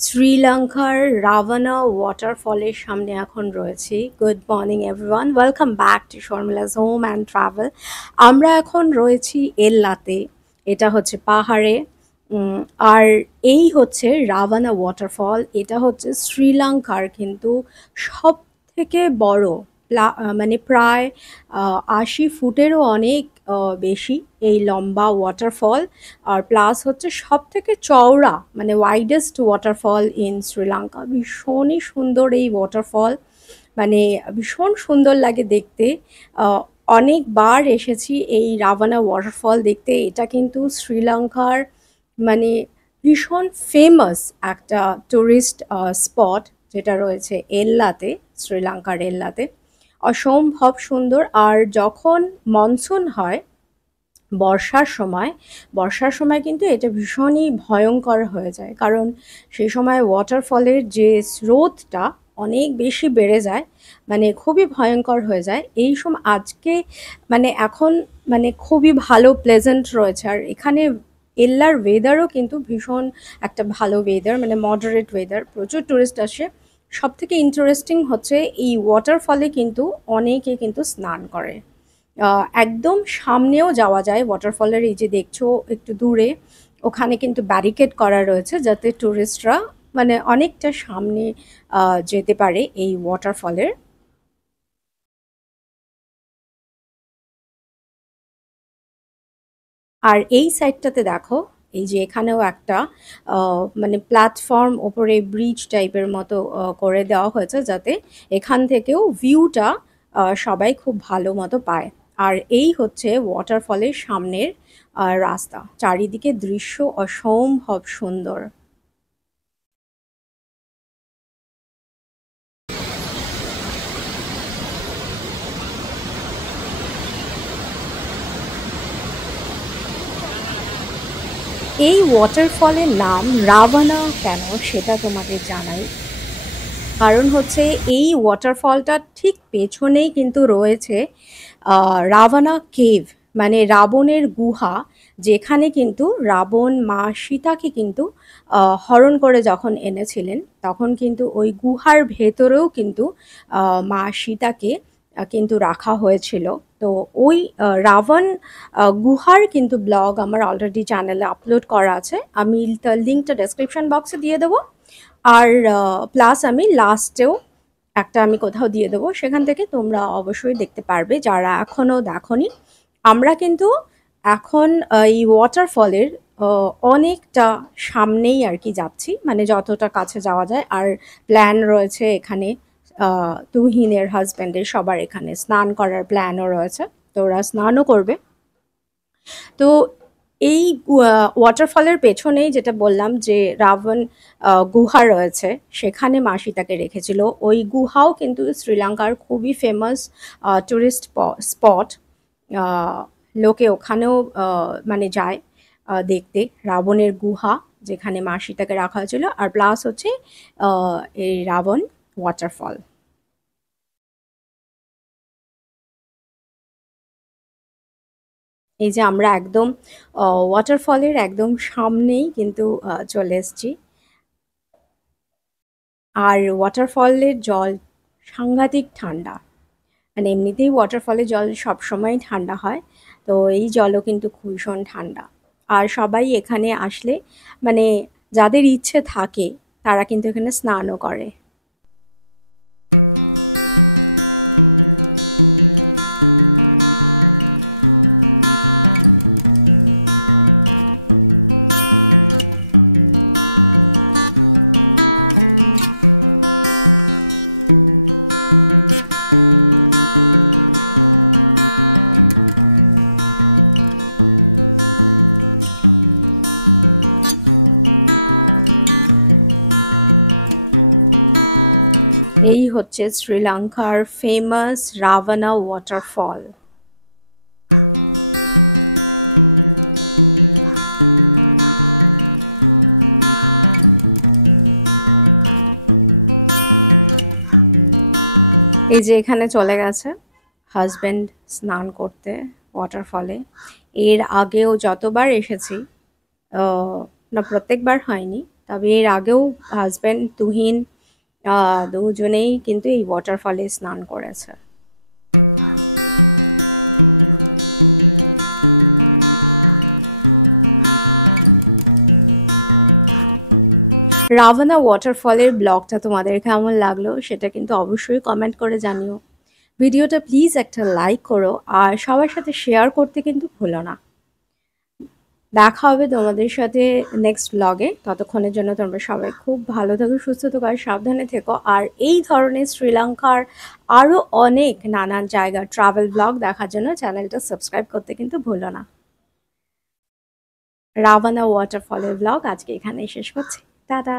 শ্রীলঙ্কার রাভানা ওয়াটারফলের সামনে এখন রয়েছি। Good morning everyone, welcome back to Sharmila's home and travel. আমরা এখন রয়েছি এল্লাতে। এটা হচ্ছে পাহাড়ে। উম, আর এই হচ্ছে রাভানা ওয়াটারফল। এটা হচ্ছে শ্রীলঙ্কার কিন্তু সব থেকে বড় মানে প্রায় ৮০ ফুটেরও অনেক বেশি এই লম্বা ওয়াটারফল। আর প্লাস হচ্ছে সব থেকে চওড়া মানে ওয়াইডেস্ট ওয়াটারফল ইন শ্রীলঙ্কা। ভীষণই সুন্দর এই ওয়াটারফল, মানে ভীষণ সুন্দর লাগে দেখতে। আহ, অনেকবার এসেছি এই রাভানা ওয়াটারফল দেখতে। এটা কিন্তু শ্রীলঙ্কার মানে ভীষণ ফেমাস একটা টুরিস্ট স্পট, যেটা রয়েছে এল্লাতে, শ্রীলঙ্কার এল্লাতে। অসম্ভব সুন্দর। আর যখন মনসুন হয়, বর্ষার সময় বর্ষার সময় কিন্তু এটা ভীষণই ভয়ঙ্কর হয়ে যায়, কারণ সেই সময় ওয়াটারফলের যে স্রোতটা অনেক বেশি বেড়ে যায়, মানে খুবই ভয়ঙ্কর হয়ে যায় এই সময়। আজকে মানে এখন মানে খুবই ভালো প্লেজেন্ট রয়েছে। আর এখানে এল্লার ওয়েদারও কিন্তু ভীষণ একটা ভালো ওয়েদার, মানে মডারেট ওয়েদার, প্রচুর টুরিস্ট আসে। সব থেকে ইন্টারেস্টিং হচ্ছে এই ওয়াটারফলে কিন্তু অনেকে কিন্তু স্নান করে। একদম সামনেও যাওয়া যায় ওয়াটারফলের। এই যে দেখছো একটু দূরে, ওখানে কিন্তু ব্যারিকেড করা রয়েছে যাতে টুরিস্টরা মানে অনেকটা সামনে যেতে পারে এই ওয়াটারফলের। আর এই সাইডটাতে দেখো, এই যে এখানেও একটা মানে প্ল্যাটফর্ম ওপরে ব্রিজ টাইপের মতো করে দেওয়া হয়েছে, যাতে এখান থেকেও ভিউটা সবাই খুব ভালো মতো পায়। আর এই হচ্ছে ওয়াটারফলের সামনের রাস্তা। চারিদিকে দৃশ্য অসম্ভব সুন্দর। এই ওয়াটারফলের নাম রাভানা কেন সেটা তোমাদের জানাই। কারণ হচ্ছে এই ওয়াটারফলটা ঠিক পেছনেই কিন্তু রয়েছে রাভানা কেভ, মানে রাবণের গুহা, যেখানে কিন্তু রাবণ মা সীতাকে কিন্তু হরণ করে যখন এনেছিলেন, তখন কিন্তু ওই গুহার ভেতরেও কিন্তু মা সীতাকে কিন্তু রাখা হয়েছিল। তো ওই রাবণ গুহার কিন্তু ব্লগ আমার অলরেডি চ্যানেলে আপলোড করা আছে, আমি তার লিঙ্কটা ডেসক্রিপশন বক্সে দিয়ে দেবো। আর প্লাস আমি লাস্টেও একটা আমি কোথাও দিয়ে দেবো, সেখান থেকে তোমরা অবশ্যই দেখতে পারবে যারা এখনও দেখোনি। আমরা কিন্তু এখন এই ওয়াটারফলের অনেকটা সামনেই আর কি যাচ্ছি, মানে যতটা কাছে যাওয়া যায়। আর প্ল্যান রয়েছে এখানে তুহিনের হাজব্যান্ডের সবার এখানে স্নান করার প্ল্যানও রয়েছে, তো ওরা স্নানও করবে। তো এই ওয়াটারফলের পেছনেই যেটা বললাম যে রাবণ গুহা রয়েছে, সেখানে মা সীতাকে রেখেছিল। ওই গুহাও কিন্তু শ্রীলঙ্কার খুবই ফেমাস টুরিস্ট স্পট। লোকে ওখানেও মানে যায় দেখতে রাবণের গুহা, যেখানে মা সীতাকে রাখা হয়েছিল। আর প্লাস হচ্ছে এই রাবণ ওয়াটারফল। এই যে আমরা একদম ওয়াটারফলের একদম সামনেই কিন্তু চলে এসেছি। আর ওয়াটারফলের জল সাংঘাতিক ঠান্ডা, মানে এমনিতেই ওয়াটারফলের জল সবসময় ঠান্ডা হয়, তো এই জলও কিন্তু ভীষণ ঠান্ডা। আর সবাই এখানে আসলে মানে যাদের ইচ্ছে থাকে তারা কিন্তু এখানে স্নানও করে। এই হচ্ছে শ্রীলঙ্কার ফেমাস রাভানা ওয়াটারফল। এই যে এখানে চলে গেছে হাজব্যান্ড স্নান করতে ওয়াটারফলে। এর আগেও যতবার এসেছি, না প্রত্যেকবার হয়নি, তবে এর আগেও হাজব্যান্ড তুহিন দুজনেই কিন্তু এই ওয়াটারফলে স্নান করেছে। রাভানা ওয়াটারফলের ব্লগটা তোমাদের কেমন লাগলো সেটা কিন্তু অবশ্যই কমেন্ট করে জানিও। ভিডিওটা প্লিজ একটা লাইক করো আর সবার সাথে শেয়ার করতে কিন্তু ভুলো না। দেখা হবে তোমাদের সাথে নেক্সট ব্লগে। ততক্ষণের জন্য তোমরা সবাই খুব ভালো থেকো, সুস্থ থেকো আর সাবধানে থেকো। আর এই ধরনের শ্রীলঙ্কার আরও অনেক নানান জায়গা ট্রাভেল ব্লগ দেখার জন্য চ্যানেলটা সাবস্ক্রাইব করতে কিন্তু ভুলো না। রাভানা ওয়াটারফলের ব্লগ আজকে এখানেই শেষ করছি। টাটা।